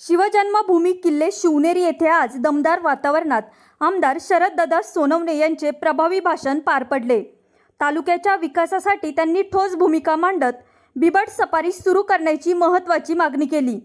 शिवजन्मभूमी किल्ले शिवनेरी येथे आज दमदार वातावरणात आमदार शरददादा सोनवणे यांचे प्रभावी भाषण पार पडले। तालुक्याच्या विकासासाठी त्यांनी ठोस भूमिका मांडत बिबट सफारी सुरू करण्याची महत्त्वाची मागणी केली।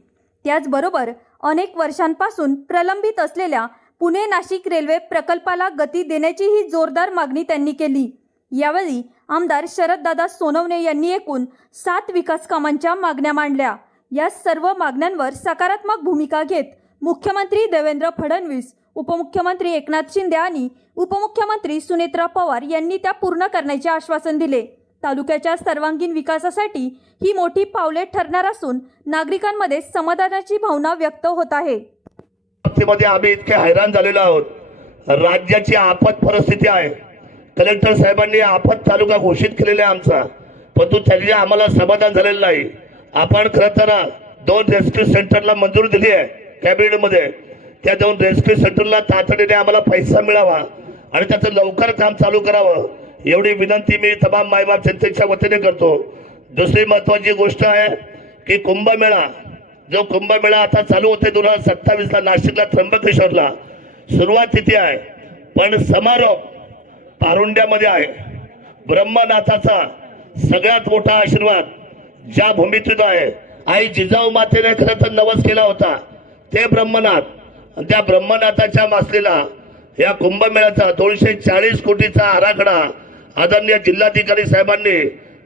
त्याचबरोबर अनेक वर्षांपासून प्रलंबित असलेल्या पुणे नाशिक रेल्वे प्रकल्पाला गती देण्याची ही जोरदार मागणी त्यांनी केली। यावेळी आमदार शरददादा सोनवणे यांनी एकूण 7 विकास कामांच्या मागण्या मांडल्या। या सर्व मागण्यांवर सकारात्मक भूमिका घेत मुख्यमंत्री देवेंद्र फडणवीस, उपमुख्यमंत्री एकनाथ शिंदे आणि उपमुख्यमंत्री सुनेत्रा पवार यांनी त्या पूर्ण करण्याचे आश्वासन दिले। तालुक्याच्या सर्वांगीण विकासासाठी ही मोठी पावले ठरणार असून नागरिकांमध्ये समाधानाची भावना व्यक्त होत आहे। आम्ही इतके हैराण झालेलो आहोत। राज्याची आपत परिस्थिती आहे। कलेक्टर साहेबांनी आपत तालुका घोषित केलेला आहे आमचा, परंतु त्याचे आम्हाला समाधान झालेलं नाही। आपण खरं तर 2 रेस्क्यू सेंटरला मंजुरी दिली आहे कॅबिनेटमध्ये। त्या 2 रेस्क्यू सेंटरला तातडीने आम्हाला पैसा मिळावा आणि त्याचं लवकर काम चालू करावं एवढी विनंती मी तमाम मायबाप जनतेच्या वतीने करतो। दुसरी महत्त्वाची गोष्ट आहे की कुंभमेळा, जो कुंभमेळा आता चालू होते 2027ला नाशिकला त्र्यंबकेश्वरला सुरुवात तिथे आहे, पण समारोप पारुंड्यामध्ये आहे। ब्रह्मनाथाचा सगळ्यात मोठा आशीर्वाद ज्या भूमीतून आहे, आई जिजाऊ मातेने खरं तर नवस केला होता ते ब्रह्मनाथ, आणि त्या ब्रह्मनाथाच्या मासलेला या कुंभमेळ्याचा 240 कोटीचा आराखडा आदरणीय जिल्हाधिकारी साहेबांनी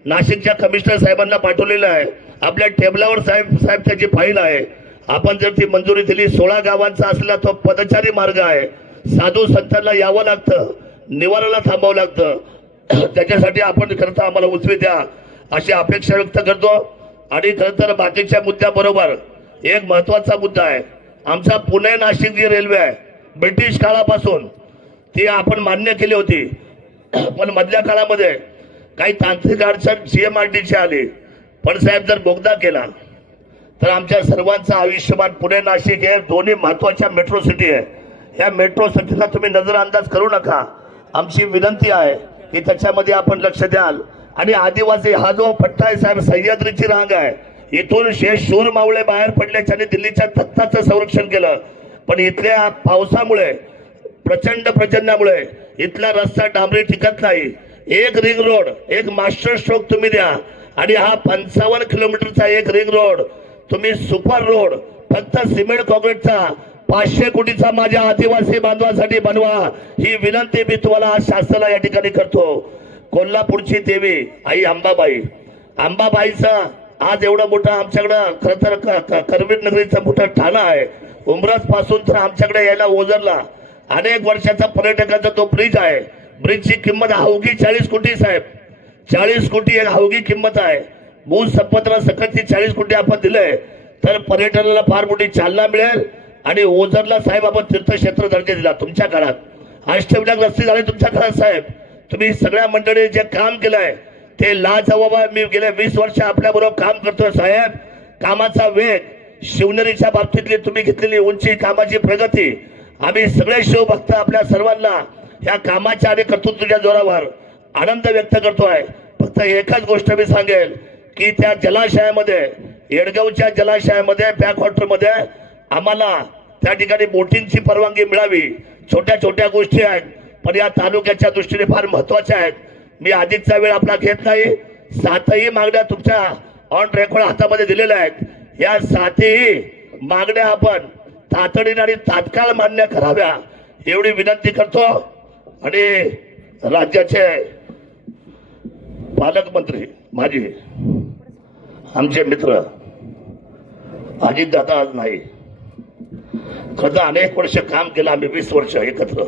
नाशिकच्या कमिशनर साहेबांना पाठवलेला आहे। आपल्या टेबलावर साहेब त्याची फाईल आहे। आपण जर ती मंजुरी दिली, 16 गावांचा असलेला तो पदचारी मार्ग आहे। साधू संतांना यावं लागतं, निवाराला थांबावं लागतं, त्याच्यासाठी आपण खरं आम्हाला उचवी द्या अशी अपेक्षा व्यक्त करतो। आणि खरं तर बाकीच्या मुद्द्याबरोबर एक महत्त्वाचा मुद्दा आहे, आमचा पुणे नाशिक जी रेल्वे आहे ब्रिटिश काळापासून ती आपण मान्य केली होती, पण मधल्या काळामध्ये काही तांत्रिक अडचण CMRTची आली। पण साहेब जर बोगदा केला तर आमच्या सर्वांचं आयुष्यमान पुणे नाशिक हे दोन्ही महत्त्वाच्या मेट्रो सिटी आहे। ह्या मेट्रो सिटीला तुम्ही नजरअंदाज करू नका। आमची विनंती आहे की त्याच्यामध्ये आपण लक्ष द्याल। आणि आदिवासी हा जो पट्टा आहे साहेब, सह्याद्रीची रांग आहे, इथून शूर मावळे बाहेर पडले ज्यांनी दिल्लीच्या तख्ताचं संरक्षण केलं, पण इथल्या पावसामुळे प्रचंड पर्जन्यामुळे इथला रस्ता डांबरी टिकत नाही। एक रिंग रोड, एक मास्टर स्ट्रोक तुम्ही द्या आणि हा 55 किलोमीटरचा एक रिंग रोड तुम्ही सुपर रोड फक्त सिमेंट कॉन्क्रीटचा 500 कोटीचा माझ्या आदिवासी बांधवांसाठी बनवा, ही विनंती मी तुम्हाला आज शासनाला या ठिकाणी करतो। कोल्हापूरची देवी आई अंबाबाईचं आज एवढं मोठं आमच्याकडं खरं तर करवीर नगरीचं मोठं ठाणं आहे। उमरस पासून तर आमच्याकडे यायला ओझरला अनेक वर्षाचा पर्यटकाचा तो ब्रिज आहे। ब्रिजची किंमत अवघी 40 कोटी साहेब, 40 कोटी एक अवघी किंमत आहे। भूज संपत्रा सकटची 40 कोटी आपण दिले तर पर्यटनाला फार मोठी चालना मिळेल। आणि ओझरला साहेब आपण तीर्थक्षेत्र दर्जा दिला तुमच्या काळात। अष्टविनायक रस्ते झाले तुमच्या काळात साहेब। तुम्ही सगळ्या मंडळी जे काम केलंय ते लाजवाब आहे। मी गेले 20 वर्ष आपल्याबरोबर काम करतोय साहेब। कामाचा वेग, शिवनेरीच्या बाबतीतली तुम्ही घेतलेली उंची, कामाची प्रगती, आम्ही सगळे शिवभक्त आपल्या सर्वांना या कामाच्या आणि कर्तृत्वाच्या जोरावर आनंद व्यक्त करतोय। फक्त एकच गोष्ट मी सांगेल की त्या जलाशयामध्ये, येडगावच्या जलाशयामध्ये बॅकवॉटरमध्ये आम्हाला त्या ठिकाणी बोटिंगची परवानगी मिळावी। छोट्या छोट्या गोष्टी आहेत पण या तालुक्याच्या दृष्टीने फार महत्त्वाच्या आहेत। मी अधिकचा वेळ आपला घेत नाही। 7ही मागण्या तुमच्या ऑन रेकॉर्ड हातामध्ये दिलेल्या आहेत। या 7ही मागण्या आपण तातडीने आणि तात्काळ मान्य कराव्या एवढी विनंती करतो। आणि राज्याचे पालकमंत्री माझे आमचे मित्र अजितदादा आज नाही, खरं अनेक वर्ष काम केलं आम्ही, 20 वर्ष एकत्र।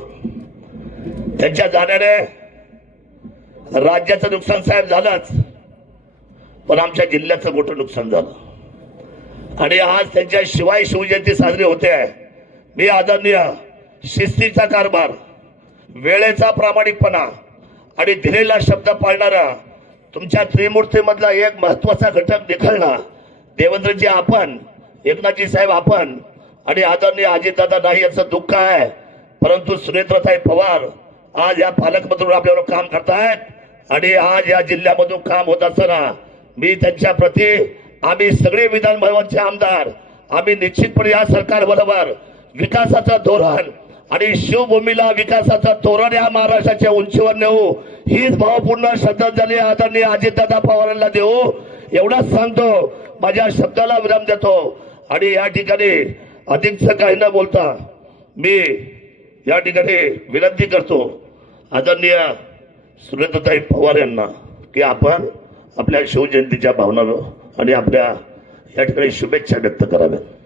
त्यांच्या जाण्याने राज्याचं नुकसान साहेब झालंच, पण आमच्या जिल्ह्याचं मोठं नुकसान झालं। आणि आज त्यांच्या शिवाय शिवजयंती साजरी होते आहे। मी आदरणीय शिस्तीचा कारभार, वेळेचा प्रामाणिकपणा आणि दिलेला शब्द पाळणारा तुमच्या त्रिमूर्तीमधला एक महत्त्वाचा घटक निखळला देवेंद्रजी आपण, एकनाथजी साहेब आपण आणि आदरणीय अजितदादा नाही याचं दुःख आहे। परंतु सुनेत्रताई पवार आज या पालकमंत्री आपल्यावर काम करतायत आणि आज या जिल्ह्यामधून काम होत असताना मी त्यांच्या प्रती, आम्ही सगळे विधान भवनचे आमदार आम्ही निश्चितपणे या सरकारबरोबर विकासाचं धोरण आणि शिवभूमीला विकासाचं धोरण या महाराष्ट्राच्या उंचीवर नेऊ, हीच भावपूर्ण श्रद्धांजली आदरणीय अजितदादा पवारांना देऊ एवढाच सांगतो. माझ्या शब्दाला विराम देतो आणि या ठिकाणी अधिकचं काही न बोलता मी या ठिकाणी विनंती करतो आदरणीय सुरेंद्रताई पवार यांना की आपण आपल्या शिवजयंतीच्या भावना आणि आपल्या या ठिकाणी शुभेच्छा व्यक्त कराव्यात.